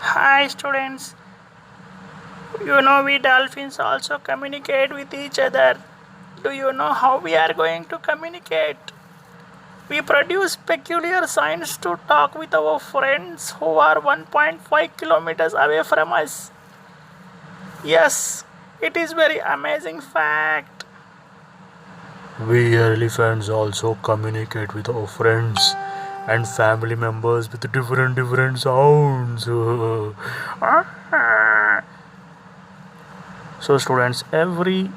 Hi students, we dolphins also communicate with each other. Do you know how we are going to communicate? We produce peculiar signs to talk with our friends who are 1.5 kilometers away from us. Yes, it is very amazing fact. We elephants also communicate with our friends and family members with different sounds. So students, every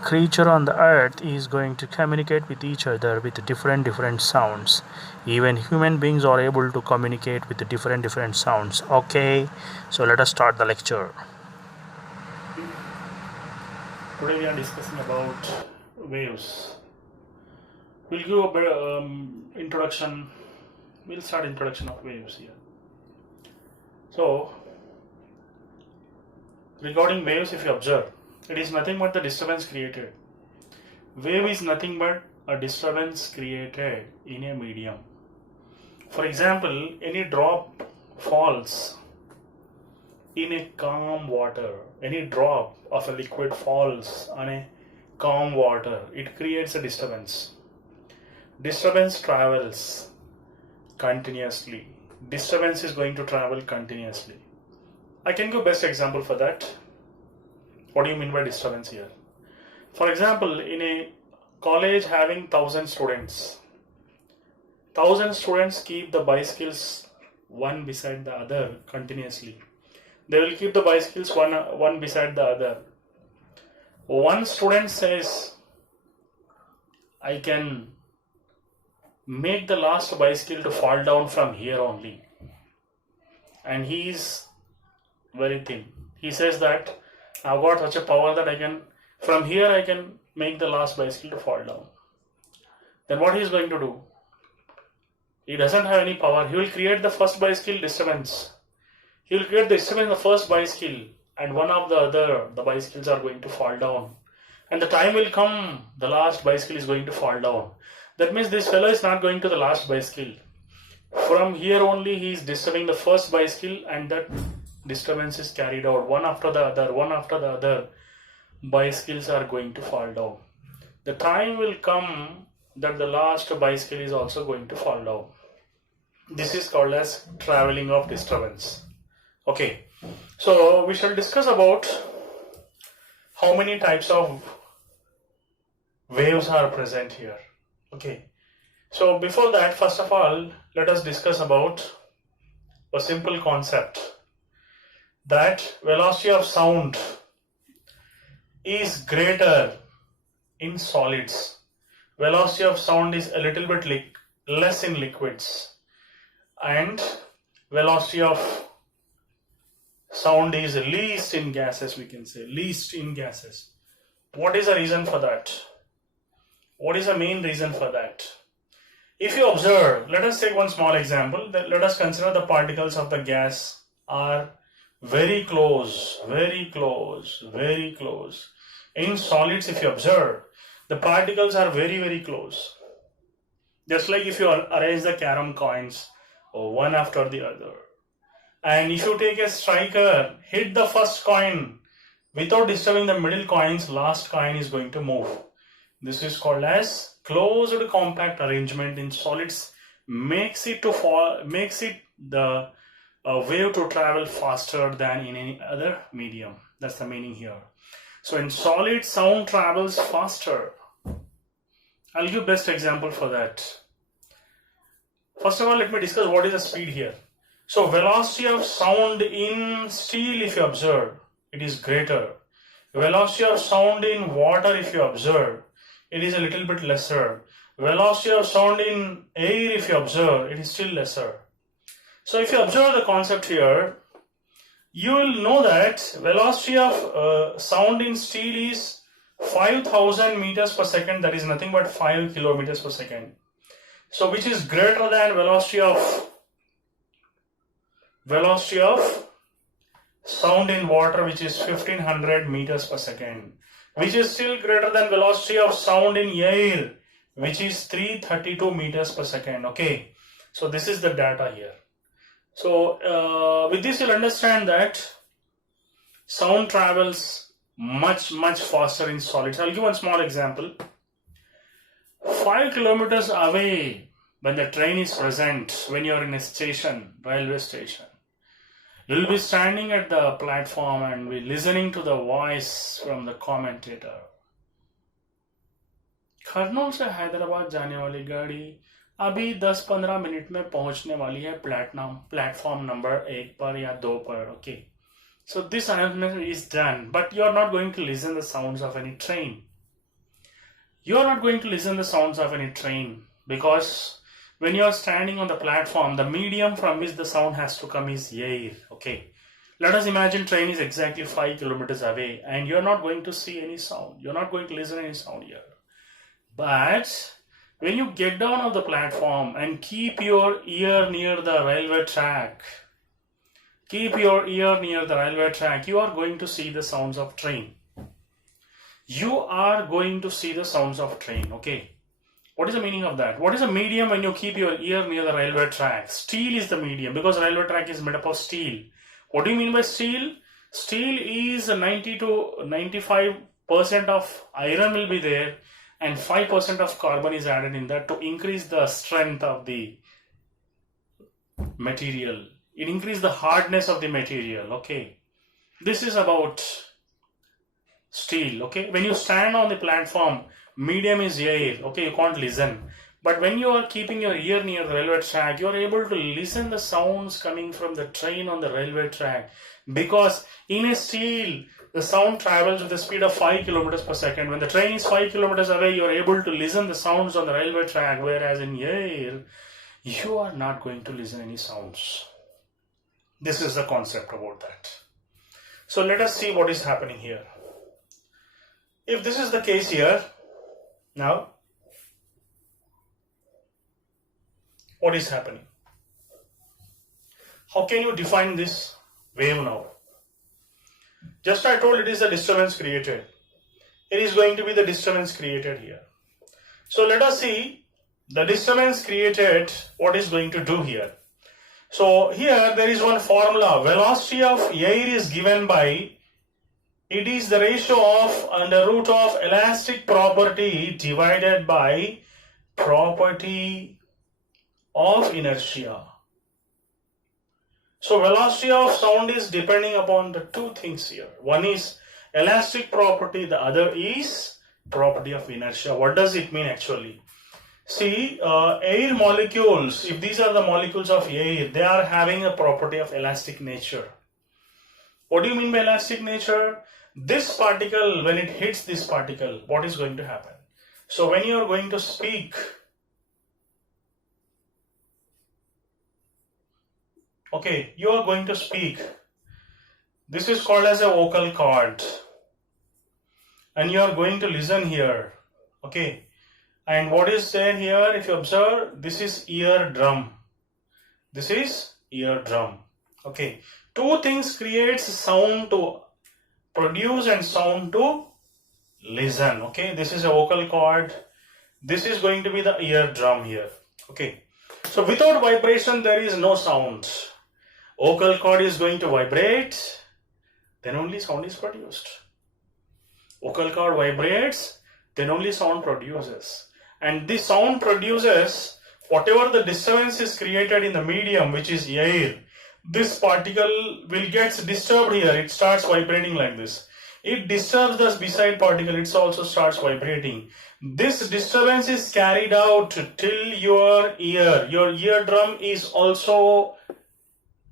creature on the earth is going to communicate with each other with different sounds. Even human beings are able to communicate with different sounds. Okay, so let us start the lecture. Today we are discussing about waves. We'll give a bit, introduction. We'll start introduction of waves here. So, regarding waves, if you observe, it is nothing but the disturbance created. Wave is nothing but a disturbance created in a medium. For example, any drop falls in a calm water. Any drop of a liquid falls on a calm water. It creates a disturbance. Disturbance travels continuously. Disturbance is going to travel continuously. I can give best example for that. What do you mean by disturbance here? For example, in a college having 1,000 students keep the bicycles one beside the other continuously. They will keep the bicycles one beside the other. One student says, I can make the last bicycle to fall down from here only. And he is very thin. He says that I've got such a power that from here I can make the last bicycle to fall down. Then what he is going to do? He doesn't have any power. He will create the first bicycle disturbance. He will create the disturbance in the first bicycle, and one of the bicycles are going to fall down. And the time will come, the last bicycle is going to fall down. That means this fellow is not going to the last bicycle. From here only he is disturbing the first bicycle, and that disturbance is carried out one after the other. Bicycles are going to fall down. The time will come that the last bicycle is also going to fall down. This is called as traveling of disturbance. Okay, so we shall discuss about how many types of waves are present here. Okay, so before that, first of all, let us discuss about a simple concept that velocity of sound is greater in solids. Velocity of sound is a little bit less in liquids, and velocity of sound is least in gases, we can say, least in gases. What is the reason for that? What is the main reason for that? If you observe, let us take one small example. Let us consider the particles of the gas are very close. In solids, if you observe, the particles are very close. Just like if you arrange the carom coins one after the other. And if you take a striker, hit the first coin without disturbing the middle coins, last coin is going to move. This is called as closed compact arrangement in solids, makes it the wave to travel faster than in any other medium. That's the meaning here. So in solid, sound travels faster. I'll give best example for that. First of all, let me discuss what is the speed here. So velocity of sound in steel, if you observe, it is greater. Velocity of sound in water, if you observe, it is a little bit lesser. Velocity of sound in air, if you observe, it is still lesser. So if you observe the concept here, you will know that velocity of sound in steel is 5,000 meters per second. That is nothing but 5 kilometers per second. So which is greater than velocity of sound in water, which is 1500 meters per second, which is still greater than velocity of sound in air, which is 332 meters per second. Okay, so this is the data here. So with this you'll understand that sound travels much faster in solids. I'll give one small example. 5 kilometers away, when the train is present, when you're in a station, railway station, you'll be standing at the platform and be listening to the voice from the commentator. खरनोल से हैदराबाद जाने वाली गाड़ी अभी 10-15 minute में पहुंचने वाली है platform number 1 पर या 2 पर. Okay. So this announcement is done, but you are not going to listen the sounds of any train. You are not going to listen the sounds of any train because when you are standing on the platform, the medium from which the sound has to come is air. Okay. Let us imagine train is exactly 5 kilometers away and you are not going to see any sound. You are not going to listen any sound here. But when you get down on the platform and keep your ear near the railway track, you are going to see the sounds of train. You are going to see the sounds of train. Okay. What is the meaning of that? What is the medium when you keep your ear near the railway track? Steel is the medium because railway track is made up of steel. What do you mean by steel? Steel is 90 to 95% of iron will be there and 5% of carbon is added in that to increase the strength of the material. It increases the hardness of the material. Okay. This is about steel. Okay. When you stand on the platform, medium is air. Okay. You can't listen. But when you are keeping your ear near the railway track, you are able to listen the sounds coming from the train on the railway track. Because in a steel, the sound travels with a speed of 5 kilometers per second. When the train is 5 kilometers away, you are able to listen the sounds on the railway track. Whereas in air, you are not going to listen any sounds. This is the concept about that. So let us see what is happening here. If this is the case here, now, what is happening? How can you define this wave now? Just I told it is the disturbance created. It is going to be the disturbance created here. So let us see the disturbance created, what is going to do here. So here there is one formula. Velocity of air is given by, it is the ratio of under root of elastic property divided by property of inertia. So velocity of sound is depending upon the two things here. One is elastic property, the other is property of inertia. What does it mean actually? See, air molecules, if these are the molecules of air, they are having a property of elastic nature. What do you mean by elastic nature? This particle, when it hits this particle, what is going to happen? So when you are going to speak, okay, you are going to speak. This is called as a vocal cord. And you are going to listen here. Okay. And what is there here? If you observe, this is eardrum. This is eardrum. Okay. Two things creates sound to produce and sound to listen. Okay. This is a vocal cord. This is going to be the eardrum here. Okay. So without vibration, there is no sound. Vocal cord is going to vibrate, then only sound is produced. Vocal cord vibrates, then only sound produces. And this sound produces whatever the disturbance is created in the medium, which is air. This particle will get disturbed here. It starts vibrating like this. It disturbs the beside particle. It also starts vibrating. This disturbance is carried out till your ear. Your eardrum is also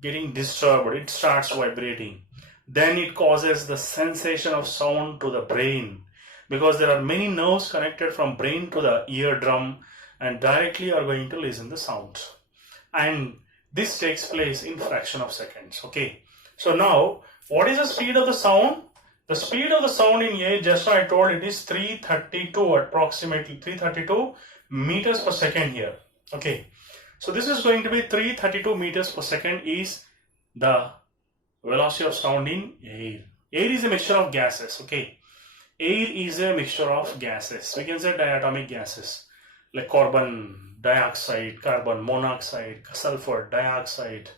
getting disturbed. It starts vibrating. Then it causes the sensation of sound to the brain, because there are many nerves connected from brain to the eardrum and directly you are going to listen the sound. And this takes place in fraction of seconds. Okay. So now, what is the speed of the sound? The speed of the sound in air, just now I told it is 332, approximately 332 meters per second here. Okay. So this is going to be 332 meters per second is the velocity of sound in air. Air is a mixture of gases. Okay. Air is a mixture of gases. We can say diatomic gases like carbon dioxide, carbon monoxide, sulfur dioxide,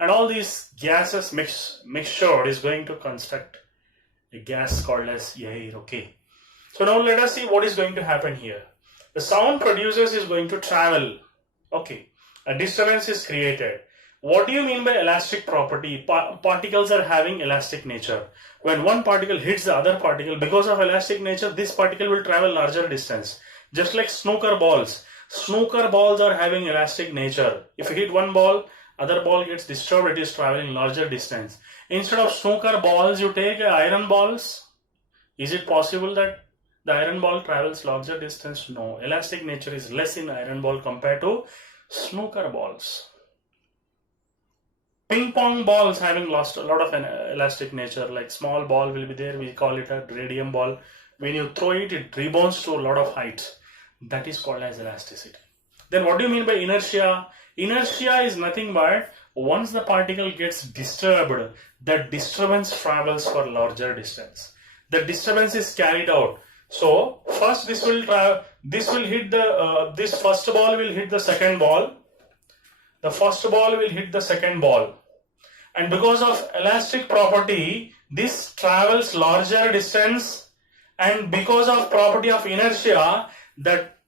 and all these gases mixture is going to construct a gas called as air. Okay, so now let us see what is going to happen here. The sound producers is going to travel. Okay, a disturbance is created. What do you mean by elastic property? Particles are having elastic nature. When one particle hits the other particle, because of elastic nature, this particle will travel larger distance. Just like snooker balls. Snooker balls are having elastic nature. If you hit one ball, other ball gets disturbed, it is traveling larger distance. Instead of snooker balls, you take iron balls. Is it possible that the iron ball travels larger distance? No. Elastic nature is less in iron ball compared to snooker balls. Ping pong balls having lost a lot of an elastic nature, like small ball will be there, we call it a radium ball. When you throw it, it rebounds to a lot of height. That is called as elasticity. Then what do you mean by inertia? Inertia is nothing but once the particle gets disturbed, the disturbance travels for larger distance. The disturbance is carried out. So first this will hit the this first ball will hit the second ball. The first ball will hit the second ball, and because of elastic property, this travels larger distance, and because of property of inertia, that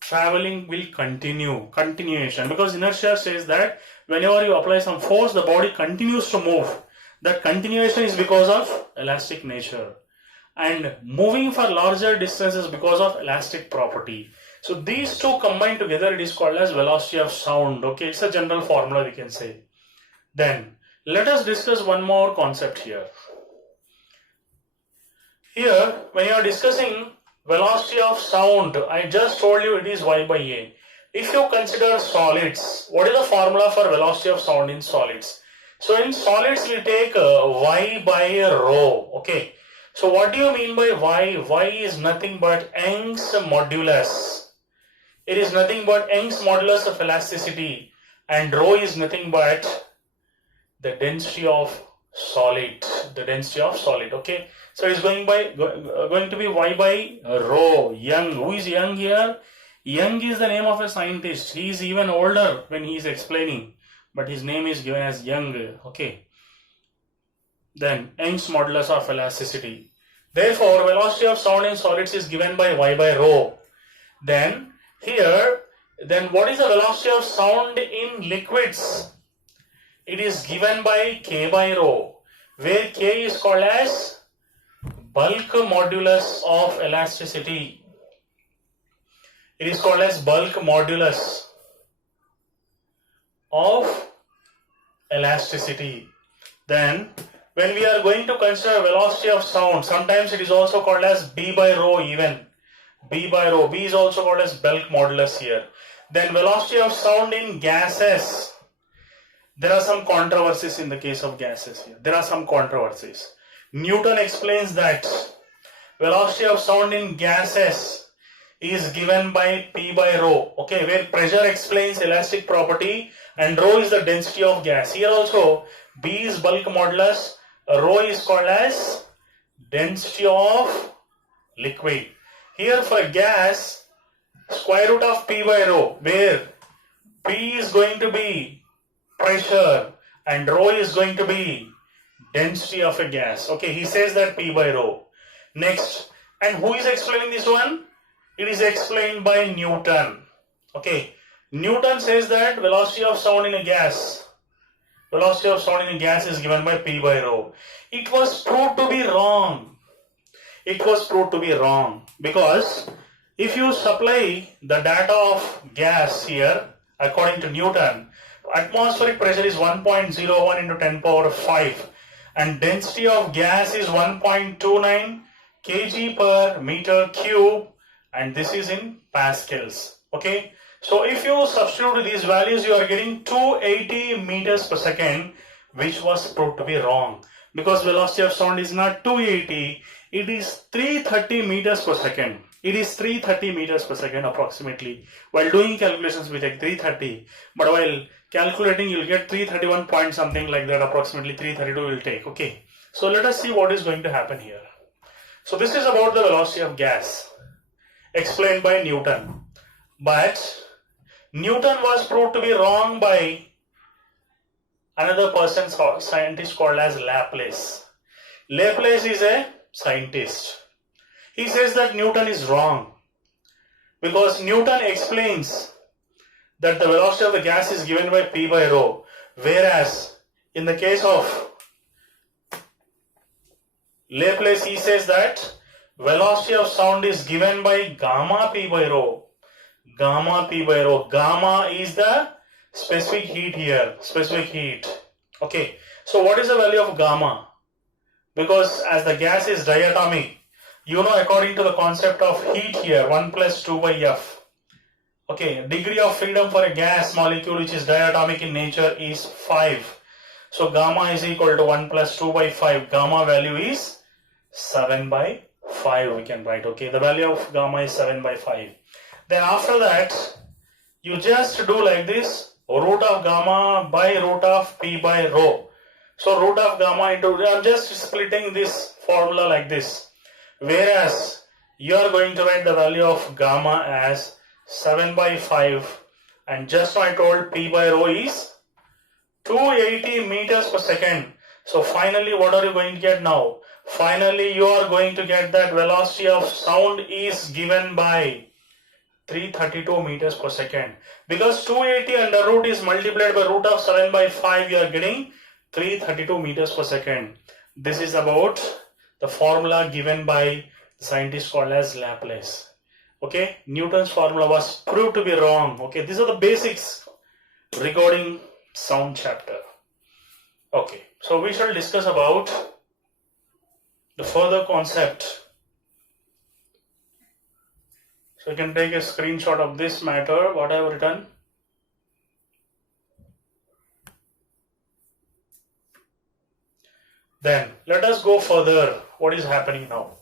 traveling will continuation, because inertia says that whenever you apply some force, the body continues to move. That continuation is because of elastic nature, and moving for larger distances because of elastic property. So these two combined together, it is called as velocity of sound. Okay, it's a general formula we can say. Then let us discuss one more concept here. Here, when you are discussing velocity of sound, I just told you it is y by a. If you consider solids, what is the formula for velocity of sound in solids? So in solids, we take y by rho. Okay. So what do you mean by y? Y is nothing but Young's modulus. It is nothing but Young's modulus of elasticity, and rho is nothing but the density of solid. The density of solid. Okay. So it is going to be y by rho. Young. Who is Young here? Young is the name of a scientist. He is even older when he is explaining, but his name is given as Young. Okay. Then Young's modulus of elasticity. Therefore, velocity of sound in solids is given by y by rho. Then here, what is the velocity of sound in liquids? It is given by k by rho, where k is called as bulk modulus of elasticity. It is called as bulk modulus of elasticity. Then when we are going to consider velocity of sound, sometimes it is also called as b by rho even. B by rho. B is also called as bulk modulus here. Then velocity of sound in gases. There are some controversies in the case of gases here. There are some controversies. Newton explains that velocity of sound in gases is given by P by rho. Okay, where pressure explains elastic property and rho is the density of gas. Here also B is bulk modulus, rho is called as density of liquid. Here for gas, square root of P by rho, where P is going to be pressure and rho is going to be density of a gas. Okay, he says that P by rho. Next, and who is explaining this one? It is explained by Newton. Okay, Newton says that velocity of sound in a gas is given by P by rho. It was proved to be wrong. It was proved to be wrong because if you supply the data of gas here, according to Newton, atmospheric pressure is 1.01 into 10 power 5 and density of gas is 1.29 kg per meter cube, and this is in pascals. Okay, so if you substitute these values, you are getting 280 meters per second, which was proved to be wrong because velocity of sound is not 280, it is 330 meters per second. It is 330 meters per second approximately. While doing calculations, we take 330, but while calculating, you'll get 331 point something like that, approximately 332 will take. Okay, so let us see what is going to happen here. So this is about the velocity of gas explained by Newton, but Newton was proved to be wrong by another person, scientist called as Laplace. Laplace is a scientist. He says that Newton is wrong because Newton explains that the velocity of the gas is given by P by rho, whereas in the case of Laplace, he says that velocity of sound is given by gamma P by rho. Gamma P by rho. Gamma is the specific heat here, specific heat. Okay, so what is the value of gamma? Because as the gas is diatomic, you know, according to the concept of heat here, 1 plus 2 by F. Okay, degree of freedom for a gas molecule which is diatomic in nature is 5. So gamma is equal to 1 plus 2 by 5. Gamma value is 7 by 5 we can write. Okay, the value of gamma is 7 by 5. Then after that, you just do like this, root of gamma by root of P by rho. So root of gamma into, I'm just splitting this formula like this. Whereas you are going to write the value of gamma as 7 by 5, and just now I told P by rho is 280 meters per second. So finally what are you going to get now? Finally you are going to get that velocity of sound is given by 332 meters per second. Because 280 under root is multiplied by root of 7 by 5, you are getting 332 meters per second. This is about the formula given by the scientist called as Laplace. Okay, Newton's formula was proved to be wrong. Okay, these are the basics regarding sound chapter. Okay, so we shall discuss about the further concept. So you can take a screenshot of this matter, what I have written. Then let us go further. What is happening now?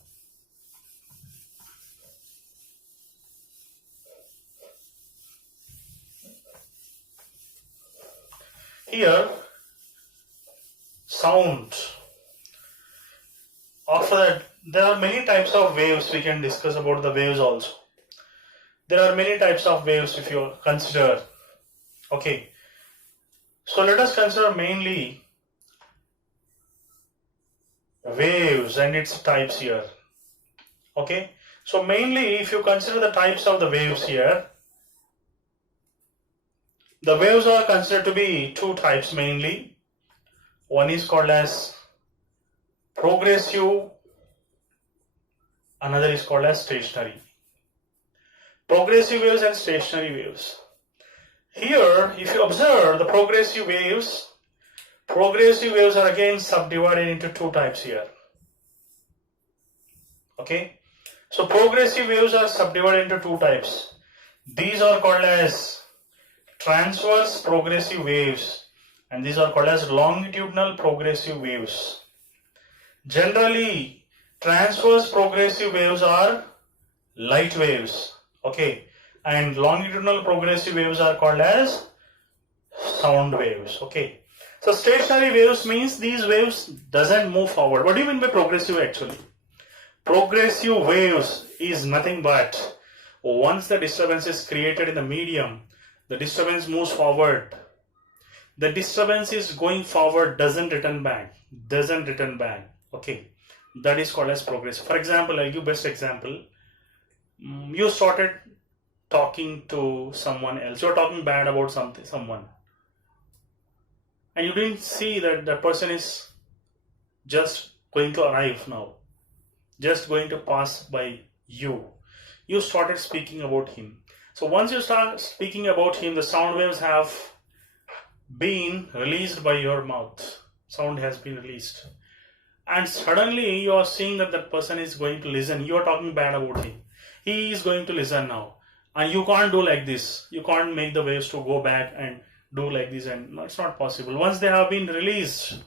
Here, sound. After that, there are many types of waves. We can discuss about the waves also. There are many types of waves if you consider. Okay. So let us consider mainly waves and its types here. Okay. So mainly if you consider the types of the waves here, the waves are considered to be two types mainly. One is called as progressive, another is called as stationary. Progressive waves and stationary waves. Here, if you observe the progressive waves are again subdivided into two types here. Okay, so progressive waves are subdivided into two types. These are called as transverse progressive waves, and these are called as longitudinal progressive waves. Generally, transverse progressive waves are light waves. Okay, and longitudinal progressive waves are called as sound waves. Okay, so stationary waves means these waves doesn't move forward. What do you mean by progressive actually? Progressive waves is nothing but once the disturbance is created in the medium, the disturbance moves forward. The disturbance is going forward, doesn't return back. Okay, that is called as progressive. For example, I'll give best example. You started talking to someone else. You're talking bad about someone, and you didn't see that the person is just going to arrive now, just going to pass by you. You started speaking about him. So once you start speaking about him, the sound waves have been released by your mouth. Sound has been released, and suddenly you are seeing that that person is going to listen. You are talking bad about him. He is going to listen now, and you can't do like this. You can't make the waves to go back and do like this, and no, it's not possible. Once they have been released,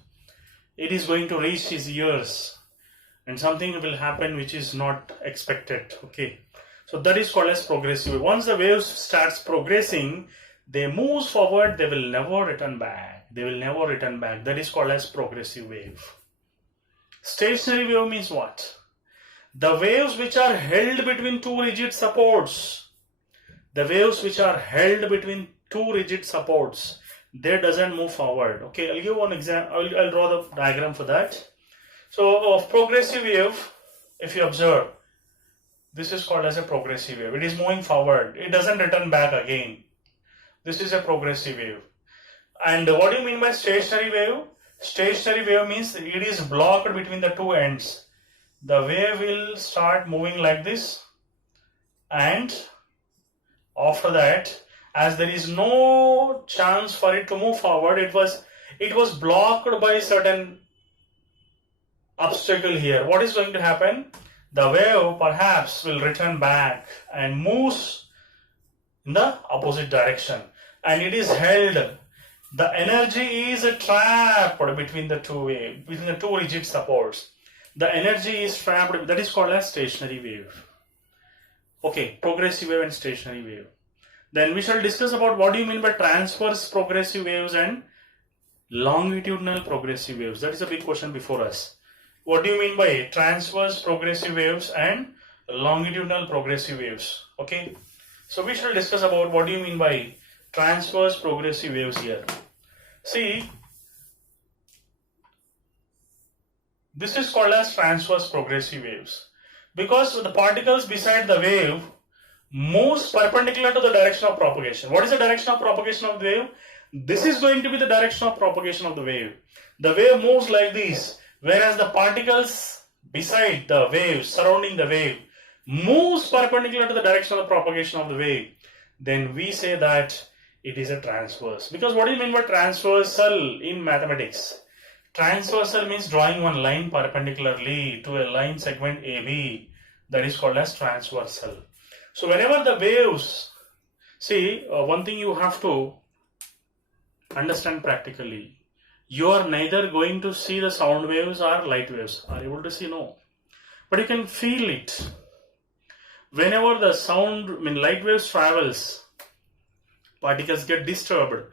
it is going to reach his ears, and something will happen which is not expected. Okay, so that is called as progressive. Once the waves starts progressing, they move forward. They will never return back. That is called as progressive wave. Stationary wave means what? The waves which are held between two rigid supports. they doesn't move forward. Okay, I'll give one example. I'll draw the diagram for that. So of progressive wave, if you observe, this is called as a progressive wave. It is moving forward. It doesn't return back again. This is a progressive wave. And what do you mean by stationary wave? Stationary wave means it is blocked between the two ends. The wave will start moving like this, and after that, as there is no chance for it to move forward, it was blocked by certain obstacle here. What is going to happen? The wave perhaps will return back and moves in the opposite direction, and it is held. The energy is trapped between the two waves, between the two rigid supports. The energy is trapped. That is called as stationary wave. Okay, progressive wave and stationary wave. Then we shall discuss about what do you mean by transverse progressive waves and longitudinal progressive waves. That is a big question before us. What do you mean by transverse progressive waves and longitudinal progressive waves? Okay, so we shall discuss about what do you mean by transverse progressive waves here. See, this is called as transverse progressive waves because the particles beside the wave moves perpendicular to the direction of propagation. What is the direction of propagation of the wave? This is going to be the direction of propagation of the wave. The wave moves like this, whereas the particles beside the wave, surrounding the wave, moves perpendicular to the direction of the propagation of the wave. Then we say that it is a transverse. Because what do you mean by transversal in mathematics? Transversal means drawing one line perpendicularly to a line segment AB. That is called as transversal. So whenever the waves, see, one thing you have to understand practically, you are neither going to see the sound waves or light waves. Are you able to see? No. But you can feel it. Whenever the light waves travels, particles get disturbed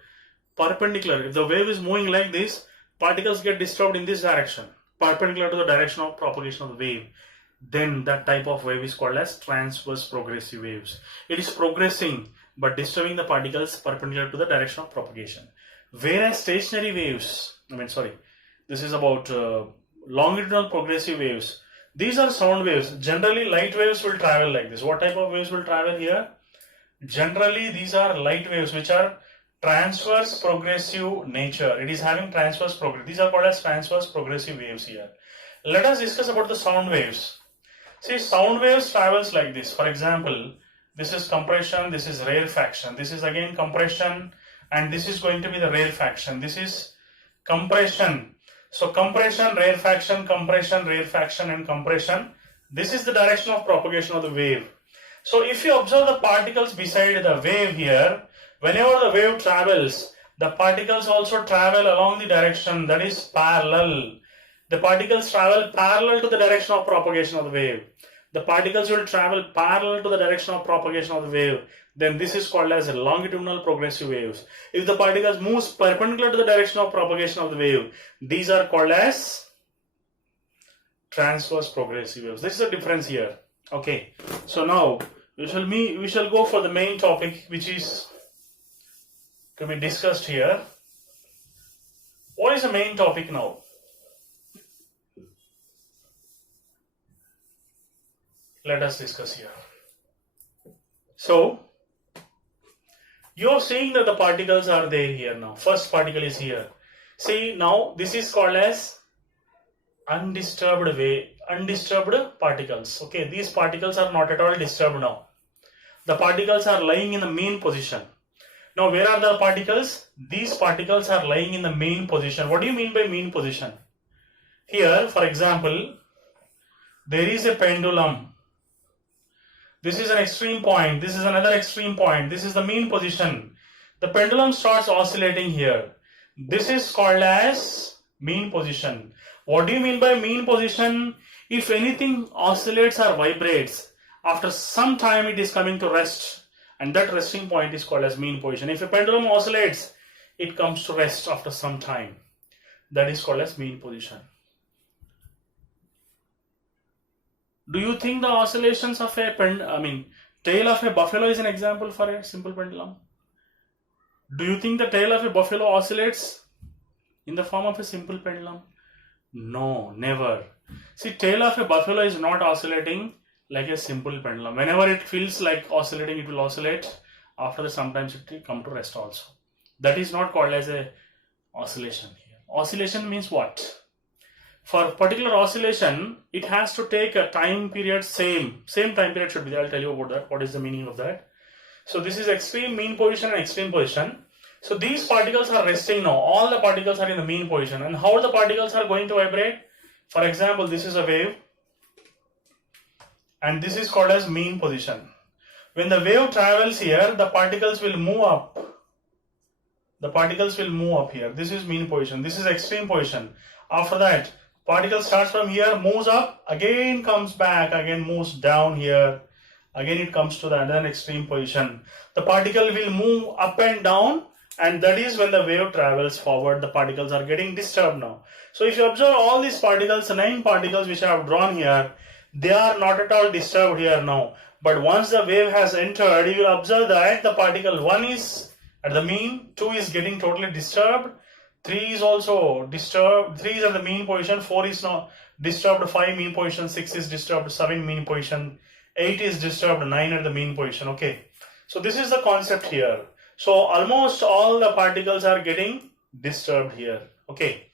perpendicular. If the wave is moving like this, particles get disturbed in this direction, perpendicular to the direction of propagation of the wave. Then that type of wave is called as transverse progressive waves. It is progressing but disturbing the particles perpendicular to the direction of propagation. Whereas stationary waves, this is about longitudinal progressive waves. These are sound waves. Generally light waves will travel like this. What type of waves will travel here? Generally these are light waves which are transverse progressive nature. It is having transverse progressive. These are called as transverse progressive waves here. Let us discuss about the sound waves. See, sound waves travels like this. For example, this is compression, this is rarefaction, this is again compression, and this is going to be the rarefaction. This is compression. So compression, rarefaction, and compression. This is the direction of propagation of the wave. So if you observe the particles beside the wave here, whenever the wave travels, the particles also travel along the direction that is parallel. The particles travel parallel to the direction of propagation of the wave. The particles will travel parallel to the direction of propagation of the wave. Then this is called as longitudinal progressive waves. If the particles moves perpendicular to the direction of propagation of the wave, these are called as transverse progressive waves. This is the difference here. Okay. So now we shall go for the main topic which is to be discussed here. What is the main topic now? Let us discuss here. So, you are seeing that the particles are there here now. First particle is here. See, now this is called as undisturbed particles. Okay, these particles are not at all disturbed now. The particles are lying in the mean position. Now, where are the particles? These particles are lying in the mean position. What do you mean by mean position? Here, for example, there is a pendulum. This is an extreme point. This is another extreme point. This is the mean position. The pendulum starts oscillating here. This is called as mean position. What do you mean by mean position? If anything oscillates or vibrates, after some time it is coming to rest, and that resting point is called as mean position. If a pendulum oscillates, it comes to rest after some time. That is called as mean position. Do you think the oscillations of a tail of a buffalo is an example for a simple pendulum? Do you think the tail of a buffalo oscillates in the form of a simple pendulum? No, never. See, tail of a buffalo is not oscillating like a simple pendulum. Whenever it feels like oscillating, it will oscillate. After that, sometimes it will come to rest also. That is not called as a oscillation here. Oscillation means what? For particular oscillation, it has to take a time period, same time period should be there. I'll tell you about that. What is the meaning of that? So this is extreme mean position and extreme position. So these particles are resting now. All the particles are in the mean position. And how the particles are going to vibrate? For example, this is a wave. And this is called as mean position. When the wave travels here, the particles will move up. The particles will move up here. This is mean position. This is extreme position. After that, particle starts from here, moves up, again comes back, again moves down here. Again it comes to the other extreme position. The particle will move up and down, and that is when the wave travels forward. The particles are getting disturbed now. So if you observe all these particles, 9 particles which I have drawn here, they are not at all disturbed here now. But once the wave has entered, you will observe that the particle 1 is at the mean, 2 is getting totally disturbed, 3 is also disturbed, 3 is at the mean position, 4 is not disturbed, 5 mean position, 6 is disturbed, 7 mean position, 8 is disturbed, 9 at the mean position. Okay, so this is the concept here. So almost all the particles are getting disturbed here. Okay,